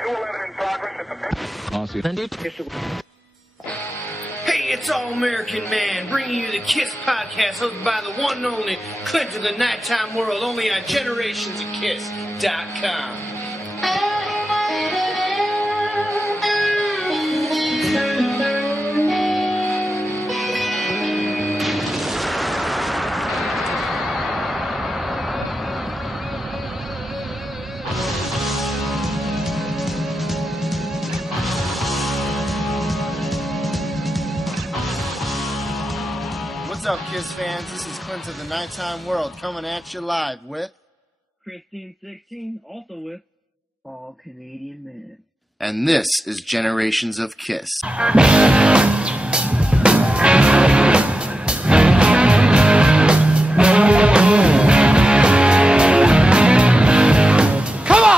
Hey, it's All American Man, bringing you the KISS podcast, hosted by the one and only Clint of the Nighttime World, only on GenerationsOfKiss.com. What's up, KISS fans? This is Clint of the Nighttime World coming at you live with Christine 16, also with All Canadian Man. And this is Generations of KISS. Come on!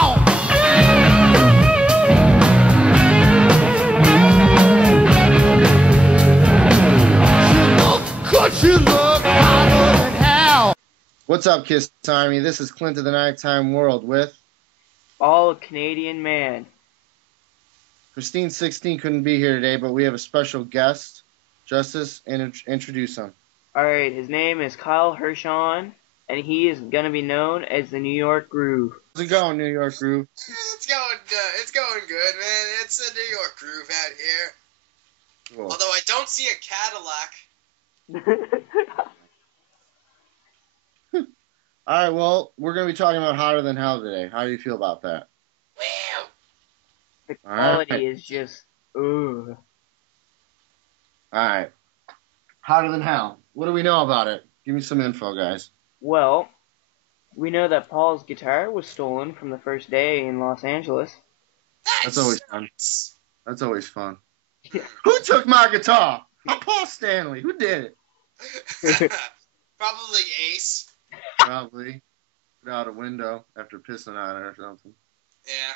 You look hotter than hell. What's up, KISS Army? This is Clint of the Nighttime World with All Canadian Man. Christine 16 couldn't be here today, but we have a special guest. Justice, introduce him. Alright, his name is Kyle Hershon, and he is going to be known as the New York Groove. How's it going, New York Groove? It's going good, man. It's a New York groove out here. Cool. Although I don't see a Cadillac. All right, well, we're going to be talking about Hotter Than Hell today. How do you feel about that? Wow. The quality is just, ooh. All right. Hotter Than Hell. What do we know about it? Give me some info, guys. Well, we know that Paul's guitar was stolen from the first day in Los Angeles. That's always fun. That's always fun. Yeah. Who took my guitar? I'm Paul Stanley. Who did it? Probably Ace. Probably. Put out a window after pissing on it or something. Yeah.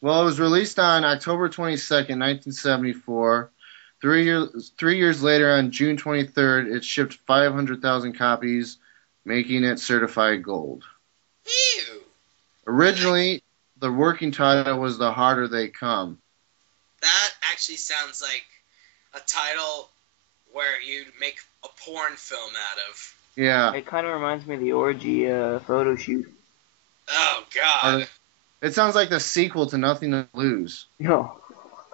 Well, it was released on October 22nd, 1974. 3 years later, on June 23rd, it shipped 500,000 copies, making it certified gold. Ew. Originally, the working title was The Harder They Come. That actually sounds like a title where you'd make a porn film out of. Yeah. It kind of reminds me of the Orgy photo shoot. Oh, God. It sounds like the sequel to Nothing to Lose. No.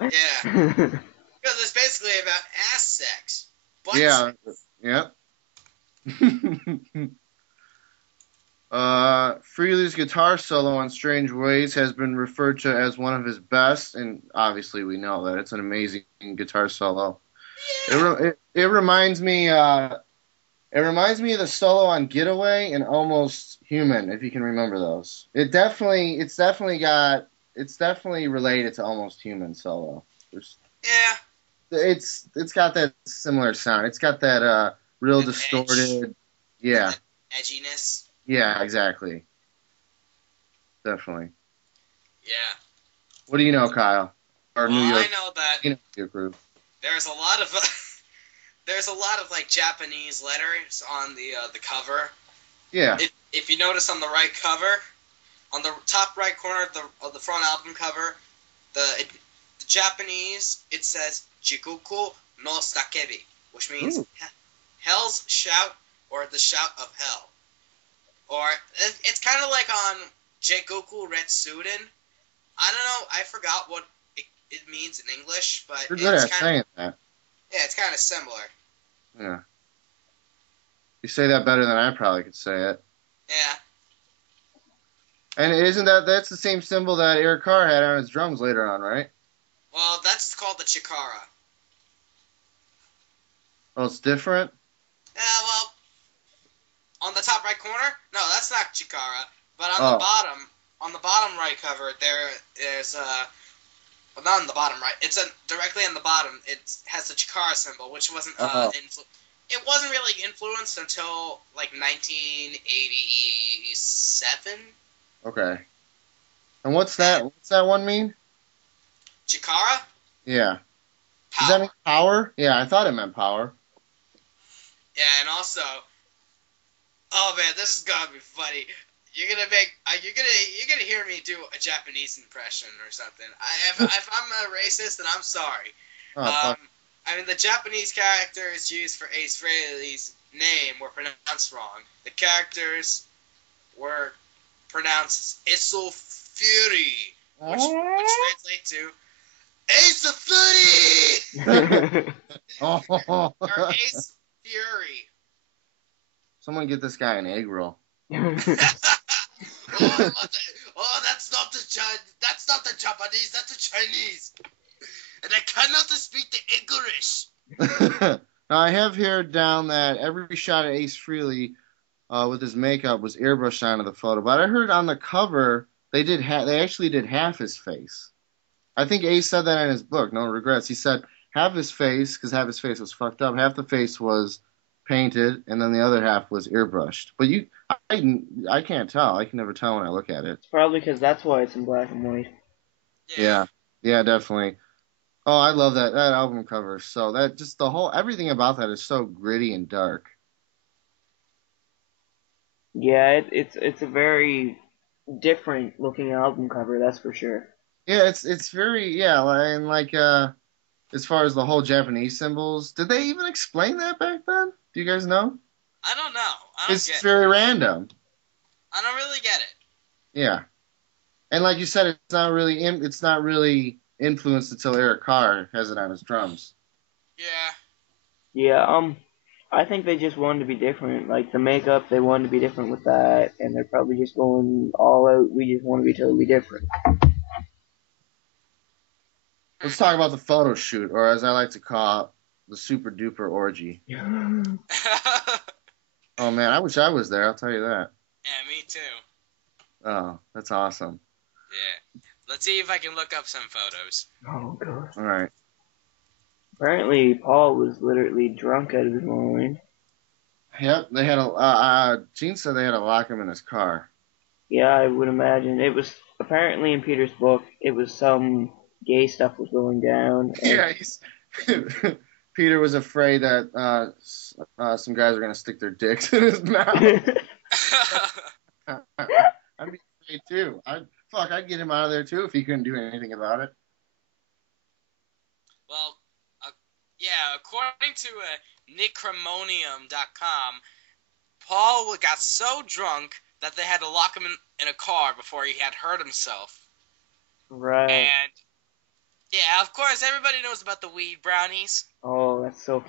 Yeah. Because it's basically about ass sex. Yeah. Yep. Frehley's guitar solo on Strange Ways has been referred to as one of his best, and obviously we know that it's an amazing guitar solo. Yeah. It reminds me of the solo on Getaway and Almost Human, if you can remember those. It's definitely related to Almost Human solo. Yeah. It's got that similar sound. It's got that real distorted, edge. Yeah. Edginess. Yeah, exactly. Definitely. Yeah. What do you know, Kyle? Or New York? I know that Your group. There's a lot of like Japanese letters on the cover. Yeah. If you notice on the right cover, on the top right corner of the front album cover, the Japanese, it says Jikuku no Sakebi, which means Hell's Shout or the Shout of Hell. Or it's kind of like on Jikoku Retsuden. I don't know. I forgot what it means in English, but you're good at saying that. Yeah, it's kind of similar. Yeah. You say that better than I probably could say it. Yeah. And that's the same symbol that Eric Carr had on his drums later on, right? Well, that's called the Chikara. Oh, it's different? Yeah, well, on the top right corner, no, that's not Chikara. But on the bottom right cover, there's well, not on the bottom right. It's directly on the bottom. It has the Chikara symbol, which wasn't it wasn't really influenced until like 1987. Okay. And what's that? What's that one mean? Chikara? Yeah. Power. Does that mean power? Yeah, I thought it meant power. Yeah, and also, oh man, this is gonna be funny. you're gonna hear me do a Japanese impression or something. If I'm a racist, then I'm sorry. Fuck. I mean, the Japanese characters used for Ace Frehley's name were pronounced wrong. The characters were pronounced Issel Fury, which would translate to Ace of Fury! Oh. Or Ace Fury. Someone get this guy an egg roll. That's not the Japanese, that's the Chinese. And I cannot speak the English. Now, I have here down that every shot of Ace Frehley with his makeup was airbrushed onto the photo, but I heard on the cover they actually did half his face. I think Ace said that in his book, No Regrets. He said half his face, because half his face was fucked up, half the face was painted, and then the other half was airbrushed. But I can't tell. I can never tell when I look at it. It's probably because that's why it's in black and white. Yeah, definitely. Oh, I love that album cover. So that just everything about that is so gritty and dark. Yeah, it's a very different looking album cover, that's for sure. Yeah, it's very and like as far as the whole Japanese symbols, did they even explain that back then? Do you guys know? I don't know. It's very random. I don't really get it. Yeah, and like you said, it's not really influenced until Eric Carr has it on his drums. Yeah. Yeah, I think they just wanted to be different. Like the makeup, they wanted to be different with that, and they're probably just going all out. We just want to be totally different. Let's talk about the photo shoot, or as I like to call it, the super duper orgy. Oh man, I wish I was there. I'll tell you that. Yeah, me too. Oh, that's awesome. Yeah. Let's see if I can look up some photos. Oh god. All right. Apparently, Paul was literally drunk out of his mind. Yep, they had Gene said they had to lock him in his car. Yeah, I would imagine. It was apparently in Peter's book. It was some gay stuff was going down. Yeah, Peter was afraid that some guys were gonna stick their dicks in his mouth. I'd be afraid too. I'd get him out of there too if he couldn't do anything about it. Well, according to Necromonium.com, Paul got so drunk that they had to lock him in a car before he had hurt himself. Right. And yeah, of course, everybody knows about the weed brownies. Oh, that's so.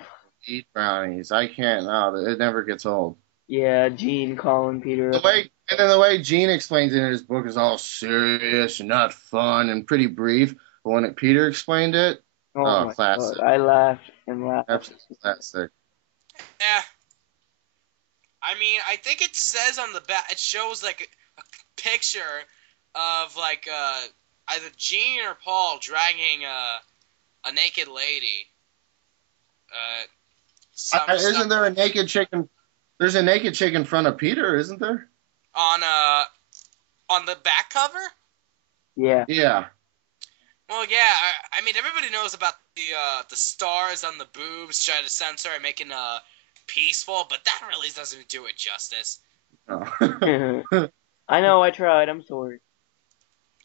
Eat brownies. I can't. No, it never gets old. Yeah, Gene calling Peter. The way Gene explains it in his book is all serious and not fun and pretty brief. But when Peter explained it, my classic. God. I laughed and laughed. Absolutely classic. Yeah. I mean, I think it says on the back, it shows like a picture of like either Gene or Paul dragging a naked lady. Isn't there a naked chick? There's a naked chick in front of Peter, isn't there? On the back cover? Yeah. Yeah. Well, yeah. I mean, everybody knows about the stars on the boobs, try to censor and making peaceful, but that really doesn't do it justice. No. I know. I tried. I'm sorry.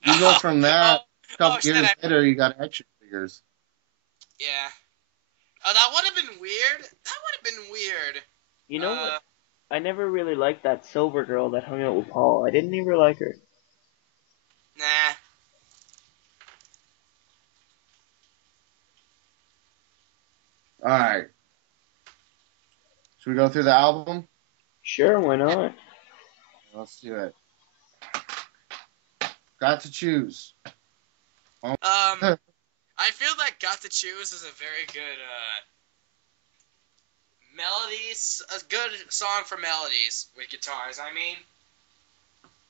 You go from that a couple years later, you got action figures. Yeah. Oh, that would have been weird. You know what? I never really liked that sober girl that hung out with Paul. I didn't even like her. Nah. All right. Should we go through the album? Sure, why not? Let's do it. Got to Choose. I feel like Got to Choose is a very good a good song for melodies with guitars. I mean,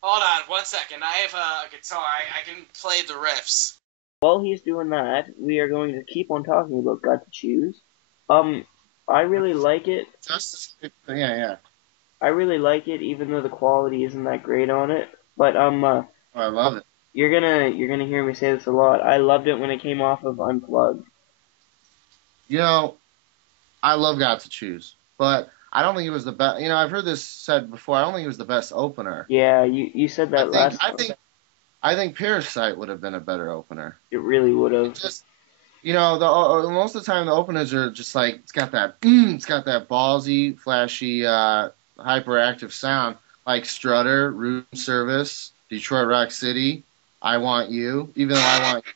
hold on 1 second. I have a guitar. I can play the riffs. While he's doing that, we are going to keep on talking about Got to Choose. I really like it. Yeah. I really like it, even though the quality isn't that great on it. But I love it. You're gonna hear me say this a lot. I loved it when it came off of Unplugged. You know, I love Got to Choose, but I don't think it was the best. You know, I've heard this said before. I don't think it was the best opener. Yeah, you said that last time. I think Parasite would have been a better opener. It really would have. Just, you know, most of the time the openers are just like it's got that ballsy, flashy, hyperactive sound like Strutter, Room Service, Detroit Rock City, I Want You, even though I Want You.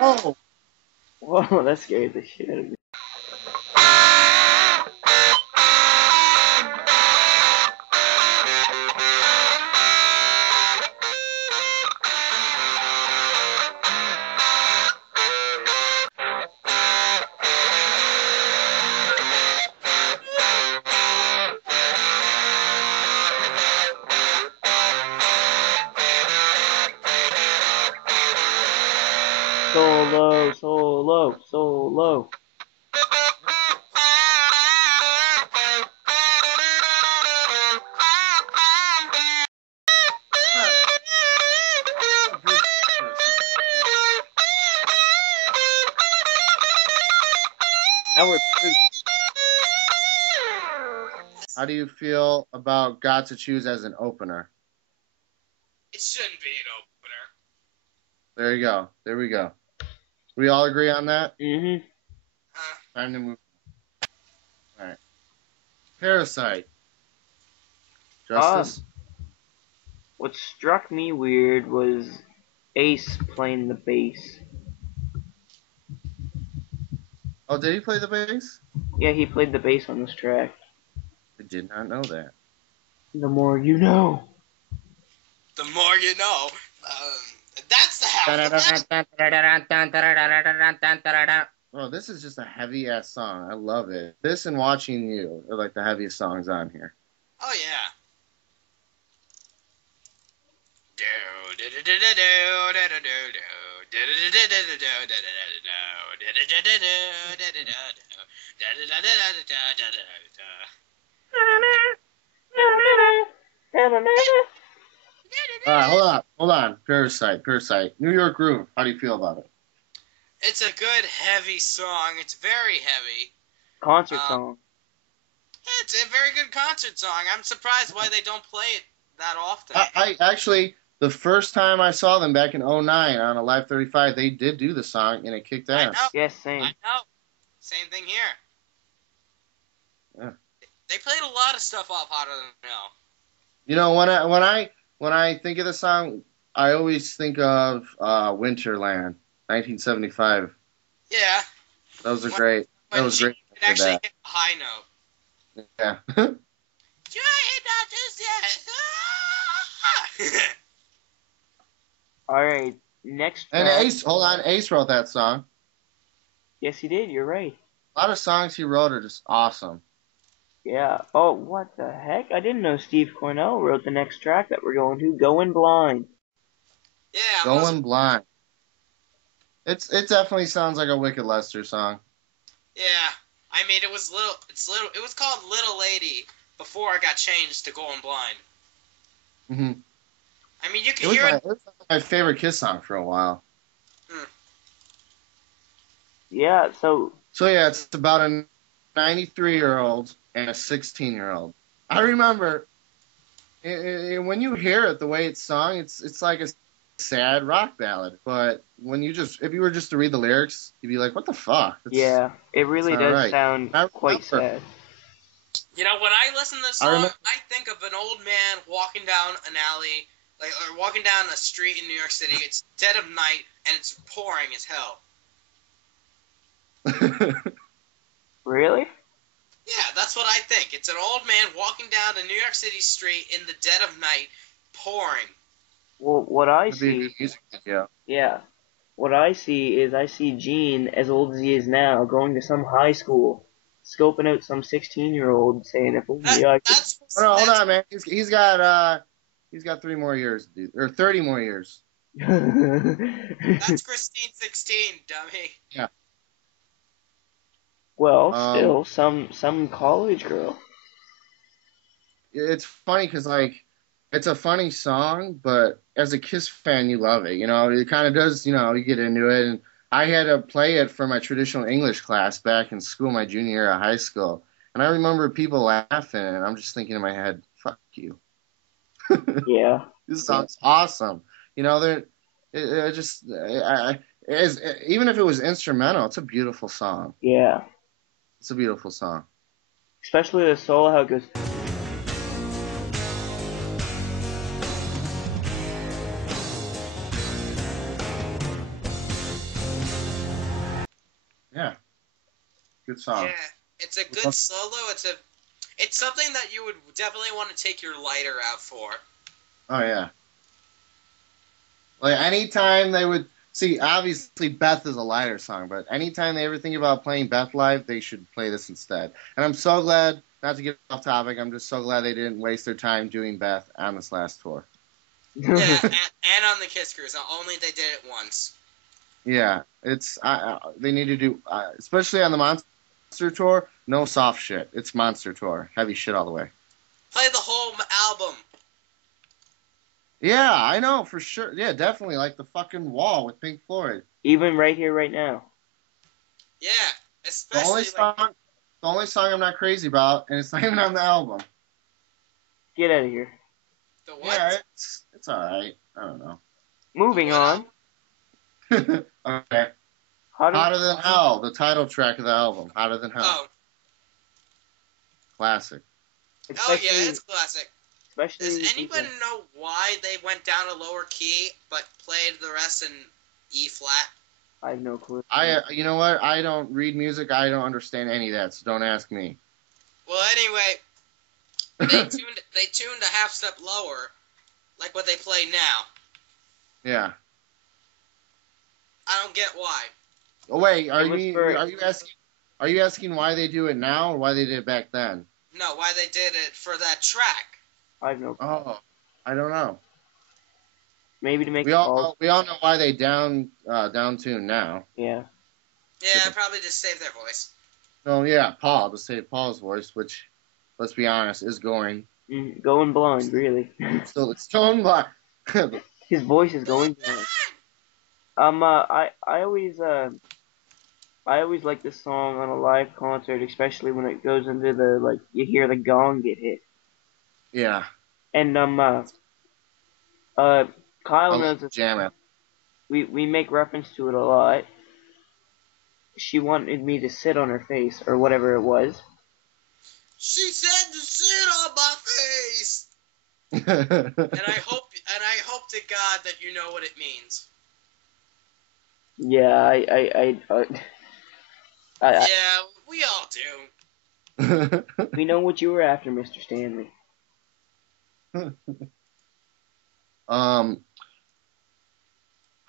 Oh, Whoa, that scared the shit out of me. Solo. How do you feel about Got to Choose as an opener? It shouldn't be an opener. There you go. There we go. We all agree on that? Mm-hmm. Time to move. All right. Parasite. Justice? What struck me weird was Ace playing the bass. Oh, did he play the bass? Yeah, he played the bass on this track. I did not know that. The more you know. The more you know. That's the half. Oh, this is just a heavy ass song. I love it. This and Watching You are like the heaviest songs on here. Oh yeah. Hold on. Parasite. New York Groove. How do you feel about it? It's a good heavy song. It's very heavy. Concert song. It's a very good concert song. I'm surprised why they don't play it that often. I actually, the first time I saw them back in 2009 on a Live 35, they did do the song and it kicked ass. I know. Yes, same. I know. Same thing here. Yeah. They played a lot of stuff off Hotter Than Hell. You know, when I think of the song, I always think of Winterland, 1975. Yeah. That was great. It actually hit a high note. Yeah. You ain't not just yet. Alright, next track. And Ace wrote that song. Yes, he did. You're right. A lot of songs he wrote are just awesome. Yeah. Oh, what the heck? I didn't know Steve Cornell wrote the next track that we're going to, Going Blind. Yeah. Going Blind. It definitely sounds like a Wicked Lester song. Yeah. I mean, it was called Little Lady before it got changed to Going Blind. Mm-hmm. I mean, you can hear it. It was my favorite Kiss song for a while. Yeah, so yeah, it's about a 93-year-old and a 16-year-old. I remember when you hear it, the way it's sung, it's like a sad rock ballad. But if you were just to read the lyrics, you'd be like, "What the fuck?" Yeah, it really does sound quite sad. You know, when I listen to this song, I think of an old man walking down an alley, or walking down a street in New York City. It's dead of night and it's pouring as hell. Really? Yeah, that's what I think. It's an old man walking down a New York City street in the dead of night, pouring. Well, what I see, what I see is Gene, as old as he is now, going to some high school, scoping out some 16-year-old, saying, "If only I could." Hold on, man. He's got 3 more years, dude, or 30 more years. That's Christine 16, dummy. Yeah. Well, still some college girl. It's funny because it's a funny song, but as a Kiss fan, you love it. You know, it kind of does. You know, you get into it, and I had to play it for my traditional English class back in school, my junior year of high school, And I remember people laughing, and I'm just thinking in my head, fuck you. Yeah. This song's awesome. You know, even if it was instrumental, it's a beautiful song. Yeah. It's a beautiful song. Especially the solo, how it goes. Yeah. Good song. Yeah, it's a good solo. It's something that you would definitely want to take your lighter out for. Oh, yeah. Like, anytime they would... See, obviously, Beth is a lighter song, but anytime they ever think about playing Beth live, they should play this instead. And I'm so glad, not to get off topic, I'm just so glad they didn't waste their time doing Beth on this last tour. Yeah, and on the Kiss Cruise. Only they did it once. Yeah, they need to do, especially on the Monster Tour, no soft shit. It's Monster Tour. Heavy shit all the way. Play the whole album. Yeah, I know, for sure. Yeah, definitely, like the fucking Wall with Pink Floyd. Even right here, right now. Yeah, The especially only song I'm not crazy about, and it's not even on the album. Get out of here. the what? Yeah, it's alright. I don't know. Moving on. Okay. Hotter Than Hell, the title track of the album. Hotter Than Hell. Oh. Classic. Oh yeah, it's classic. Especially Does anybody know why they went down a lower key but played the rest in E flat? I have no clue. You know what? I don't read music. I don't understand any of that, so don't ask me. Well, anyway, they tuned a half step lower, like what they play now. Yeah. I don't get why. Oh wait, are It was you asking why they do it now or why they did it back then? No, why they did it for that track. I have no clue. Oh, I don't know. Maybe to make We all know why they down tune now. Yeah. Yeah, probably just save their voice. Oh yeah, Paul, to save Paul's voice, which, let's be honest, is going. Going blind, really. So it's tone black. His voice is going blind. I always like this song on a live concert, especially when it goes into the, you hear the gong get hit. Yeah. And Kyle knows this. Jam it. We make reference to it a lot. She wanted me to sit on her face, or whatever it was. She said to sit on my face. And I hope to God that you know what it means. Yeah, Yeah, we all do. we know what you were after, Mr. Stanley. Hotter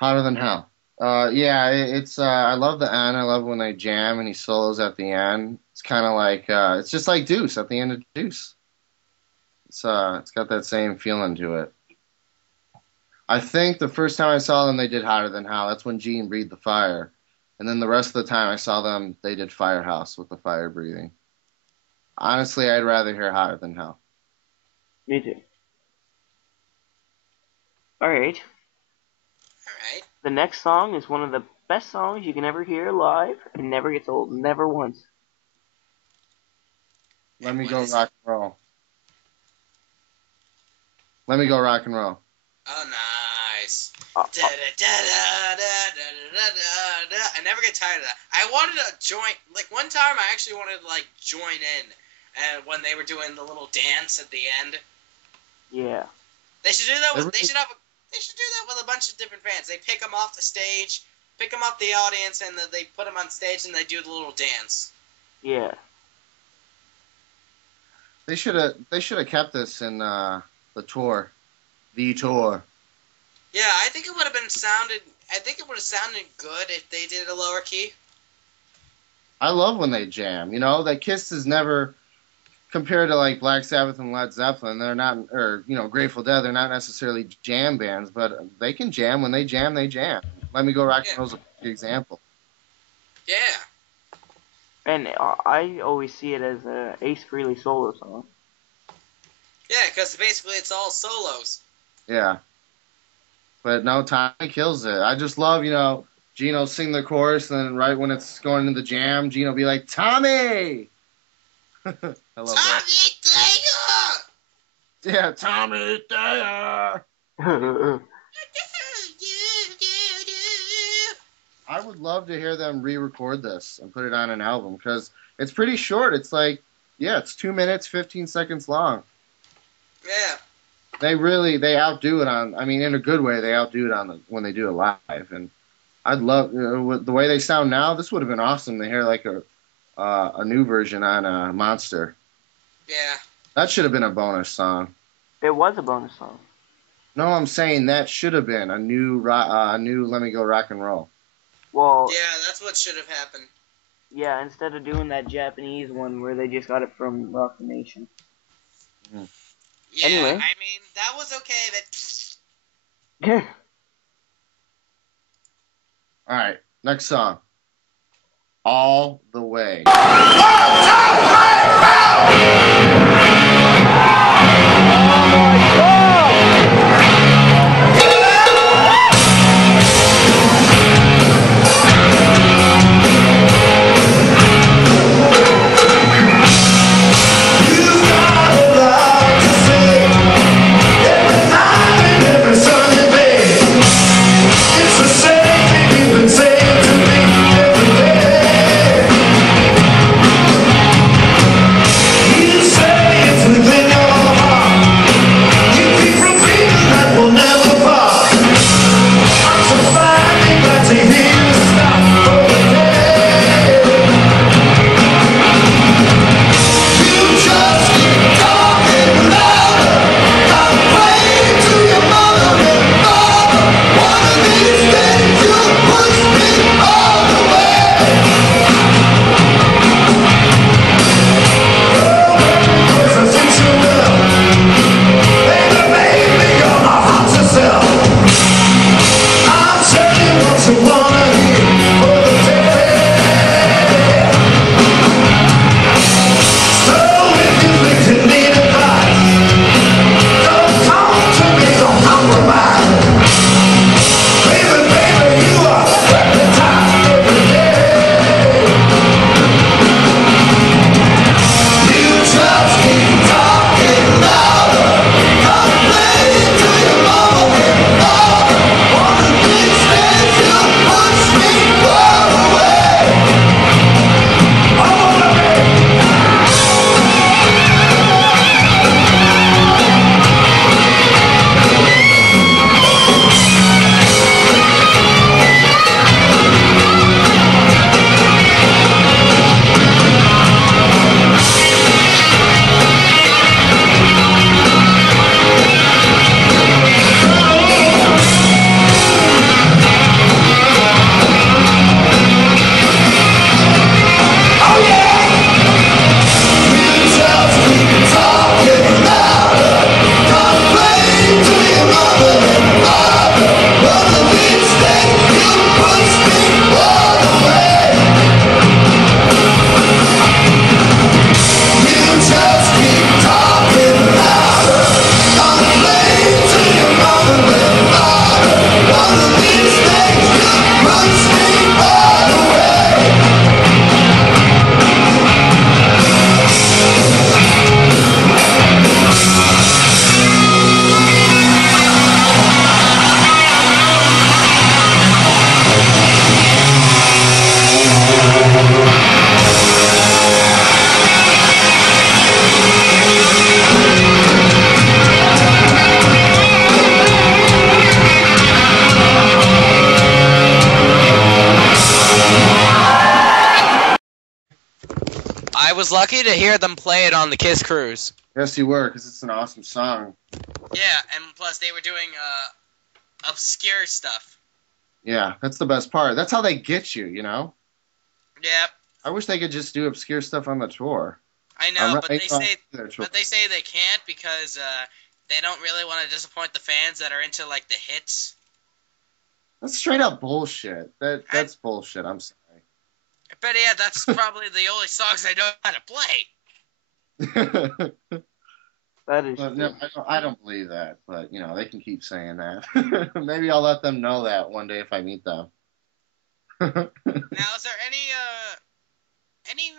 Than Hell. Yeah, it's I love the end. I love when they jam and he solos at the end. It's kind of like it's just like Deuce at the end of Deuce. It's got that same feeling to it. I think the first time I saw them, they did Hotter Than Hell. That's when Gene breathed the fire, and then the rest of the time I saw them, they did Firehouse with the fire breathing. Honestly, I'd rather hear Hotter Than Hell. Me too. Alright. Alright. The next song is one of the best songs you can ever hear live and never gets old. Never once. Let Me Go Rock and Roll. Let Me Go Rock and Roll. Oh, nice. I never get tired of that. I wanted to join, one time I actually wanted to, join in, and when they were doing the little dance at the end. Yeah. They should do that with, they should do that with a bunch of different bands. They pick them off the stage, pick them off the audience, and then they put them on stage and they do the little dance. Yeah. They should have kept this in the tour. The tour. Yeah, I think it would have sounded good if they did a lower key. I love when they jam. You know, that Kiss is never compared to Black Sabbath and Led Zeppelin. They're not, or Grateful Dead. They're not necessarily jam bands, but they can jam. When they jam, they jam. Let Me Go Rock and Roll's a good example. Yeah. And I always see it as a Ace Frehley solo song. Yeah, because basically it's all solos. Yeah. But no, Tommy kills it. I just love, Gino sing the chorus, and then right when it's going into the jam, Gino be like, Tommy! I love that. Tommy Thayer! Yeah, Tommy Thayer. I would love to hear them re-record this and put it on an album because it's pretty short. It's like, yeah, it's 2 minutes, 15 seconds long. Yeah. They outdo it on. I mean, in a good way, they outdo it when they do it live. And I'd love the way they sound now. This would have been awesome to hear like a new version on Monster. Yeah. That should have been a bonus song. It was a bonus song. No, I'm saying that should have been a new Let Me Go Rock and Roll. Well, Yeah, that's what should have happened. yeah, instead of doing that Japanese one where they just got it from Rock the Nation. Yeah, Anyway. I mean, that was okay, but... All right, next song. All the Way. I was lucky to hear them play it on the Kiss Cruise. Yes, you were, because it's an awesome song. Yeah, and plus they were doing obscure stuff. Yeah, that's the best part. That's how they get you, you know? Yep, I wish they could just do obscure stuff on the tour. I know, but they say their tour. they can't because they don't really want to disappoint the fans that are into like the hits. That's straight up bullshit. That's bullshit. I'm sorry. But yeah, that's probably the only songs I know how to play. That is But no, I don't believe that. But you know, they can keep saying that. Maybe I'll let them know that one day if I meet them. Now, is there any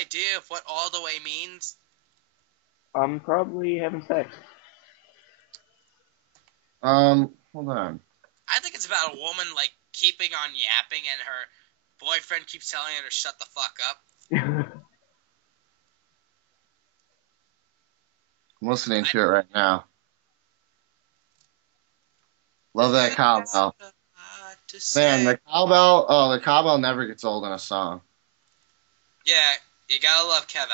idea of what all the way means? I'm probably having sex. Hold on. I think it's about a woman like keeping on yapping and her boyfriend keeps telling her to shut the fuck up. I'm listening to it right now. Love that cowbell. Man, the cowbell. Oh, the cowbell never gets old in a song. Yeah, you gotta love Kev.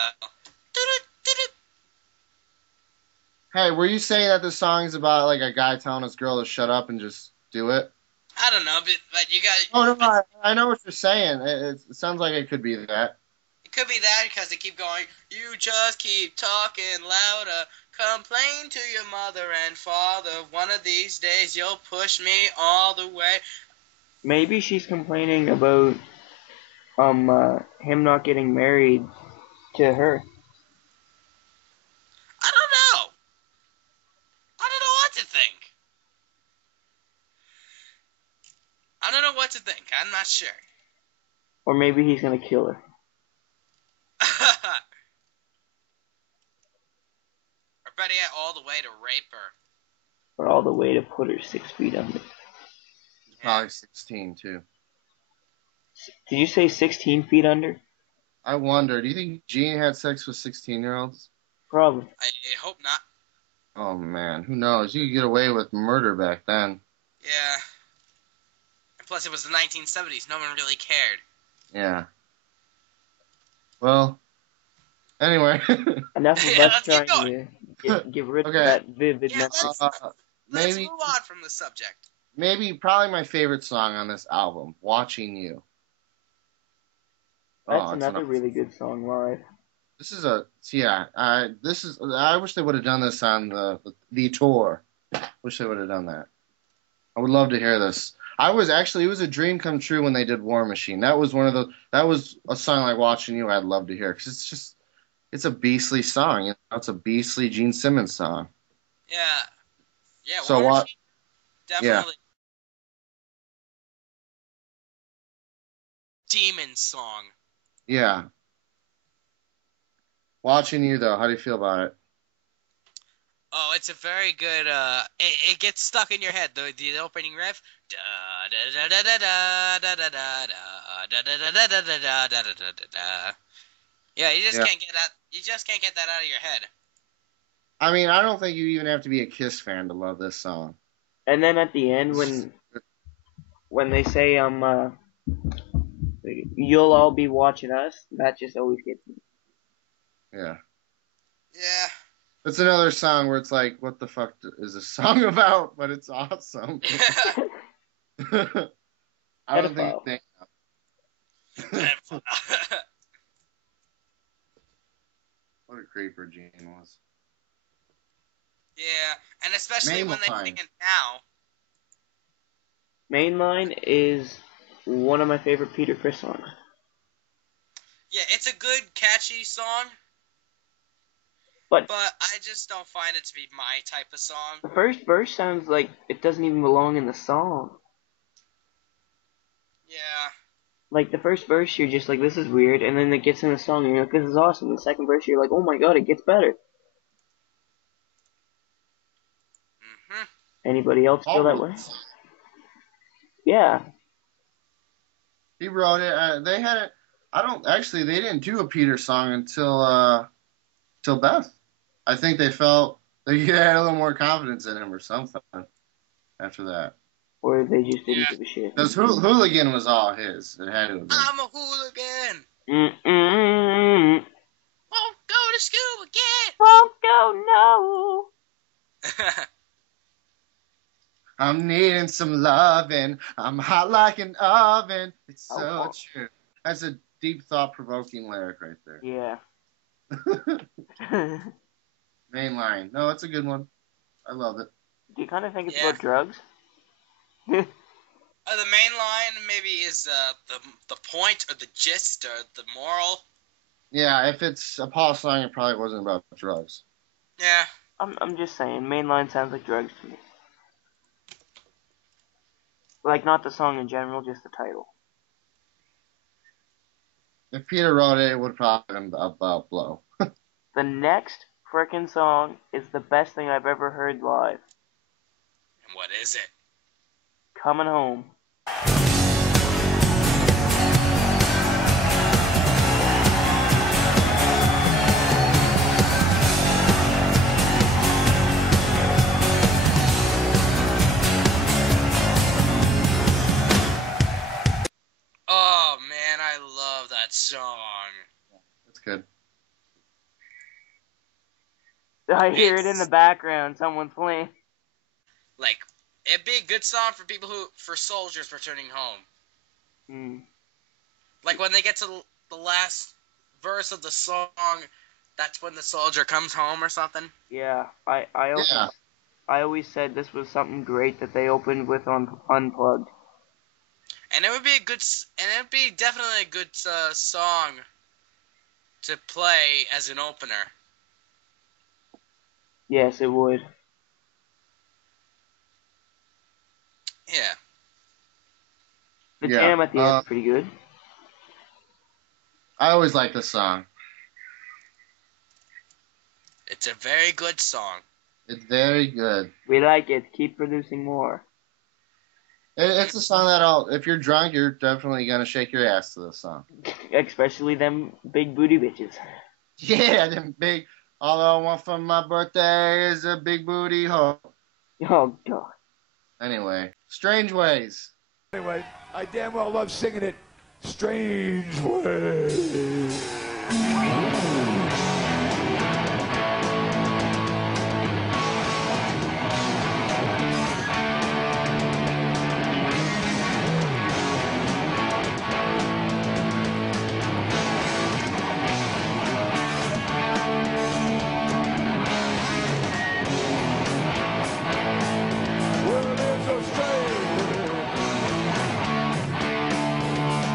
Hey, were you saying that this song is about like a guy telling his girl to shut up and just do it? I don't know, but you got. Oh no, I know what you're saying. It sounds like it could be that. It could be that because they keep going. You just keep talking louder. Complain to your mother and father. One of these days you'll push me all the way. Maybe she's complaining about him not getting married to her. I don't know. I don't know what to think. I don't know what to think. I'm not sure. Or maybe he's gonna kill her. Or better yet, all the way to rape her. Or all the way to put her 6 feet under. Probably 16 too. Did you say 16 feet under? I wonder. Do you think Gene had sex with 16-year-olds? Probably. I hope not. Oh man, who knows? You could get away with murder back then. Yeah. And plus, it was the 1970s. No one really cared. Yeah. Well. Anyway. Enough of Yeah, us let's keep trying to get rid of Okay. that vivid Yeah, memory. let's maybe move on from the subject. probably my favorite song on this album, "Watching You." That's it's another really good song live. This is I wish they would have done this on the tour. Wish they would have done that. I would love to hear this. It was a dream come true when they did War Machine. That was a song like "Watching You" I'd love to hear because it's a beastly song. You know, it's a beastly Gene Simmons song. Yeah. Yeah, So War what? Machine, definitely. Demon song. Yeah. Watching You though, how do you feel about it? Oh, it's a very good. It gets stuck in your head. The opening riff. Yeah, you just can't get that. You just can't get that out of your head. I mean, I don't think you even have to be a Kiss fan to love this song. And then at the end, when they say you'll all be watching us, that just always gets me. Yeah. Yeah. It's another song where it's like, what the fuck is this song about? But it's awesome. I don't think. What a creeper Gene was. Yeah, and especially when they sing it now. Mainline is one of my favorite Peter Criss songs. Yeah, it's a good, catchy song. But I just don't find it to be my type of song. The first verse sounds like it doesn't even belong in the song. Yeah. Like, the first verse, you're just like, this is weird, and then it gets in the song, and you're like, this is awesome. The second verse, you're like, oh my god, it gets better. Mm-hmm. Anybody else feel that way? Yeah. He wrote it. They had it. They didn't do a Peter song until Beth. I think they felt they had a little more confidence in him or something after that. Or they just didn't give a shit. Because Hooligan was all his. It had to have been. I'm a hooligan. Mm-mm. Won't go to school again. Won't go, no. I'm needing some loving. I'm hot like an oven. It's so true. That's a deep, thought-provoking lyric right there. Yeah. Main line. No, it's a good one. I love it. Do you kind of think it's about drugs? The main line maybe is the point or the gist or the moral. Yeah, if it's a Paul song, it probably wasn't about drugs. Yeah. I'm just saying, main line sounds like drugs to me. Like, not the song in general, just the title. If Peter wrote it, it would probably been about Blow. The next frickin' song is the best thing I've ever heard live. And what is it? Coming Home. Oh man, I love that song. That's good. I hear it in the background. Someone's playing. Like, it'd be a good song for soldiers returning home. Hmm. Like when they get to the last verse of the song, that's when the soldier comes home or something. Yeah, I Yeah. always said this was something great that they opened with on Unplugged. And it would be definitely a good song to play as an opener. Yes, it would. Yeah. The Yeah, jam at the end is pretty good. I always like this song. It's a very good song. It's very good. We like it. Keep producing more. It's a song that if you're drunk, you're definitely gonna shake your ass to this song. Especially them big booty bitches. Yeah, them big. All I want for my birthday is a big booty hoe. Oh, God. Anyway, Strange Ways. Anyway, I damn well love singing it. Strange Ways. Well, it's so strange.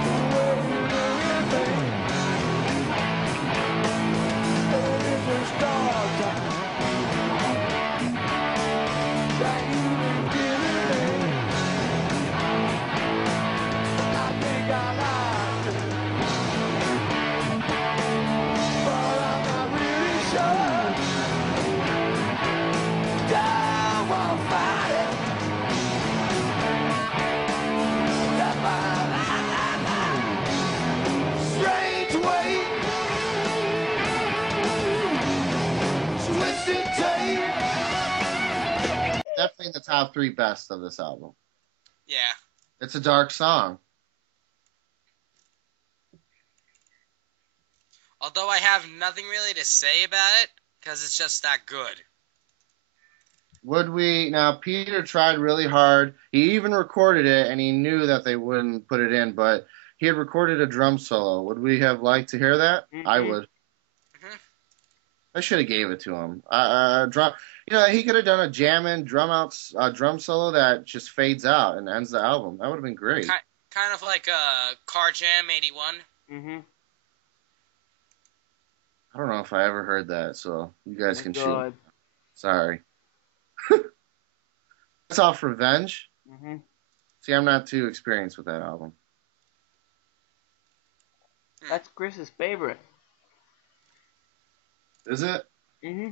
The way you do everything. It's a star time that you've been giving me. I think I like it, but I'm not really sure. Don't wanna fight it. Strange way, twisted tape. Definitely the top 3 best of this album. Yeah. It's a dark song. Although I have nothing really to say about it, because it's just that good. Would we now? Peter tried really hard. He even recorded it, and he knew that they wouldn't put it in. But he had recorded a drum solo. Would we have liked to hear that? I would. Mhm. I should have gave it to him. Drum. He could have done a jamming drum solo that just fades out and ends the album. That would have been great. Kind of like Car Jam 81. Mm-hmm. I don't know if I ever heard that, so you guys can shoot. God. Sorry. That's off Revenge. Mm-hmm. See, I'm not too experienced with that album. That's Chris's favorite. Is it? Mm-hmm.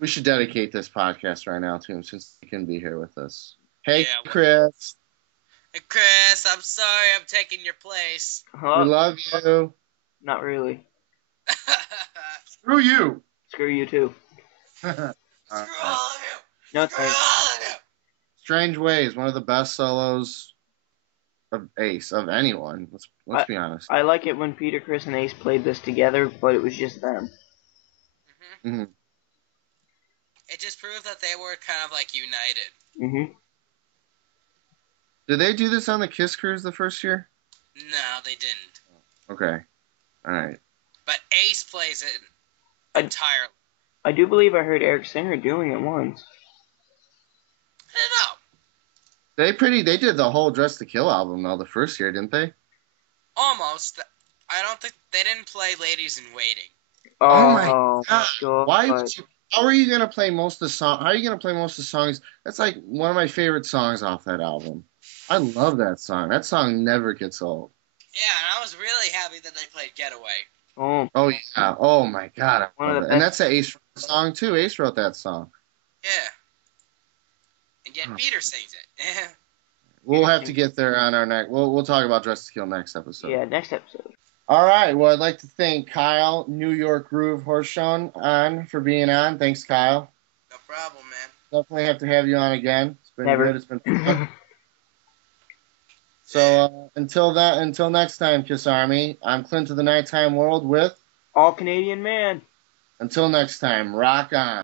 We should dedicate this podcast right now to him since he can be here with us. Hey, Yeah, Chris. Hey, Chris, I'm sorry I'm taking your place. Huh? We love you. Not really. Screw you. Screw you too. Screw all of you. No Screw thanks. all of you. Strange Ways, one of the best solos of Ace, of anyone. Let's be honest. I like it when Peter, Chris, and Ace played this together, but it was just them. Mhm. It just proved that they were kind of like united. Mm-hmm. Did they do this on the Kiss Cruise the first year? No, they didn't. Okay. All right. But Ace plays it I- entirely. I do believe I heard Eric Singer doing it once. I don't know. They did the whole Dress to Kill album though the first year, didn't they? Almost. I don't think they didn't play Ladies in Waiting. Oh my God. Why would you? How are you gonna play most of the song? How are you gonna play most of the songs? That's like one of my favorite songs off that album. I love that song. That song never gets old. Yeah, and I was really happy that they played Getaway. Oh, Oh yeah. Oh my God. I One of love the it. And best- that's an Ace song too. Ace wrote that song. Yeah. And yet Peter sings it. We'll have to get there on our next. We'll talk about Dress to Kill next episode. yeah, next episode. All right. Well, I'd like to thank Kyle, New York Groove Horseshoe, on for being on. Thanks, Kyle. No problem, man. Definitely have to have you on again. It's been Never. good. It's been fun. So until next time, Kiss Army. I'm Clint of the Nighttime World with. All Canadian man. Until next time, rock on.